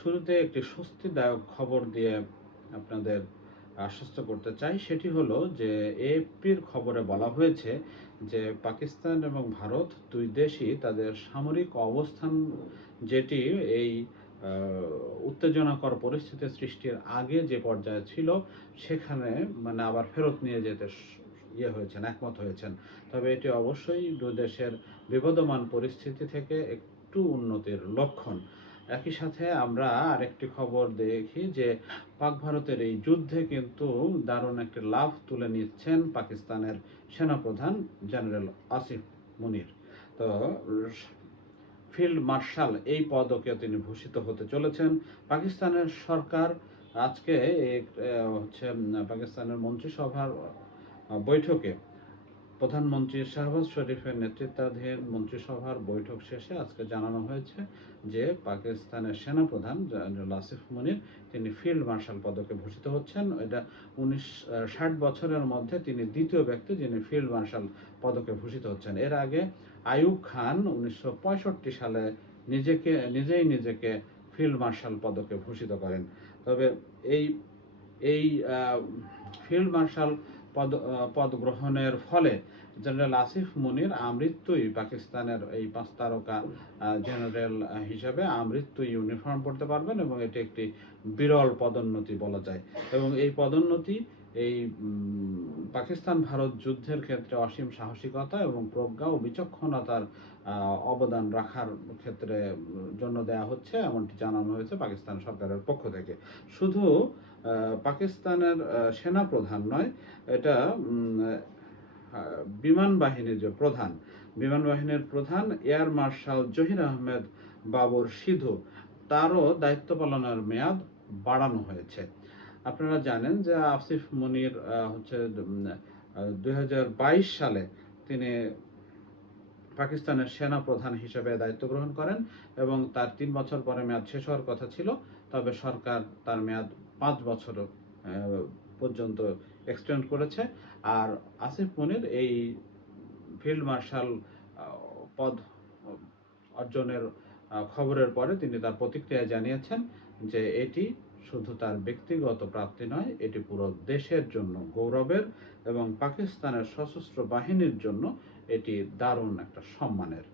শুরুতে একটি স্বস্তিদায়ক খবর দিয়ে আপনাদের আশ্বস্ত করতে চাই। সেটি হলো যে, এএফপির খবরে বলা হয়েছে যে, পাকিস্তান এবং ভারত দুই দেশই তাদের সামরিক অবস্থান যেটি এই উত্তেজনাকর পরিস্থিতি সৃষ্টির আগে যে পর্যায়ে ছিল, সেখানে মানে আবার ফেরত নিয়ে যেতে ইয়ে হয়েছেন, একমত হয়েছেন। তবে এটি অবশ্যই দুই দেশের বিবদমান পরিস্থিতি থেকে একটু উন্নতির লক্ষণ। একই সাথে আমরা আরেকটি খবর দেখি যে পাক ভারতের এই যুদ্ধে কিন্তু দারুণ একটি লাভ তুলে নিচ্ছেন পাকিস্তানের সেনাপ্রধান জেনারেল আসিফ মুনির। তো, ফিল্ড মার্শাল এই পদকে তিনি ভূষিত হতে চলেছেন। পাকিস্তানের সরকার আজকে হচ্ছে পাকিস্তানের মন্ত্রিসভার বৈঠকে প্রধানমন্ত্রী শাহবাজ শরীফের নেতৃত্বাধীন মন্ত্রিসভার বৈঠক শেষে আজকে জানানো হয়েছে যে পাকিস্তানের সেনাপ্রধান জেনারেল আসিফ মুনির, তিনি ফিল্ড মার্শাল পদকে ভূষিত হচ্ছেন। এটা উনিশ ষাট বছরের মধ্যে তিনি দ্বিতীয় ব্যক্তি যিনি ফিল্ড মার্শাল পদকে ভূষিত হচ্ছেন। এর আগে আইয়ুব খান উনিশশো পঁয়ষট্টি সালে নিজেকে, নিজেই নিজেকে ফিল্ড মার্শাল পদকে ভূষিত করেন। তবে এই এই ফিল্ড মার্শাল পদ পদ গ্রহণের ফলে জেনারেল আসিফ মুনির আমৃত্যুই পাকিস্তানের এই পাঁচ তারকা জেনারেল হিসাবে আমৃত্যু ইউনিফর্ম পড়তে পারবেন এবং এটি একটি বিরল পদোন্নতি বলা যায়। এবং এই পদোন্নতি এই পাকিস্তান ভারত যুদ্ধের ক্ষেত্রে অসীম সাহসিকতা এবং প্রজ্ঞা ও বিচক্ষণতার অবদান রাখার ক্ষেত্রে জন্য দেয়া হচ্ছে, এমনটি জানানো হয়েছে পাকিস্তান সরকারের পক্ষ থেকে। শুধু পাকিস্তানের সেনা প্রধান নয়, এটা বিমান বাহিনীর যে প্রধান, বিমান বাহিনীর প্রধান এয়ার মার্শাল জহির আহমেদ বাবর সিধু, তারও দায়িত্ব পালনের মেয়াদ বাড়ানো হয়েছে। আপনারা জানেন যে আসিফ মুনির হচ্ছে দু হাজার বাইশ সালে তিনি পাকিস্তানের সেনা প্রধান হিসেবে দায়িত্ব গ্রহণ করেন এবং তার তিন বছর পরে মেয়াদ শেষ হওয়ার কথা ছিল। তবে সরকার তার মেয়াদ পাঁচ বছর পর্যন্ত এক্সটেন্ড করেছে। আর আসিফ মুনির এই ফিল্ড মার্শাল পদ অর্জনের খবরের পরে তিনি তার প্রতিক্রিয়া জানিয়েছেন যে এটি শুধু তার ব্যক্তিগত প্রাপ্তি নয়, এটি পুরো দেশের জন্য গৌরবের এবং পাকিস্তানের সশস্ত্র বাহিনীর জন্য এটি দারুণ একটা সম্মানের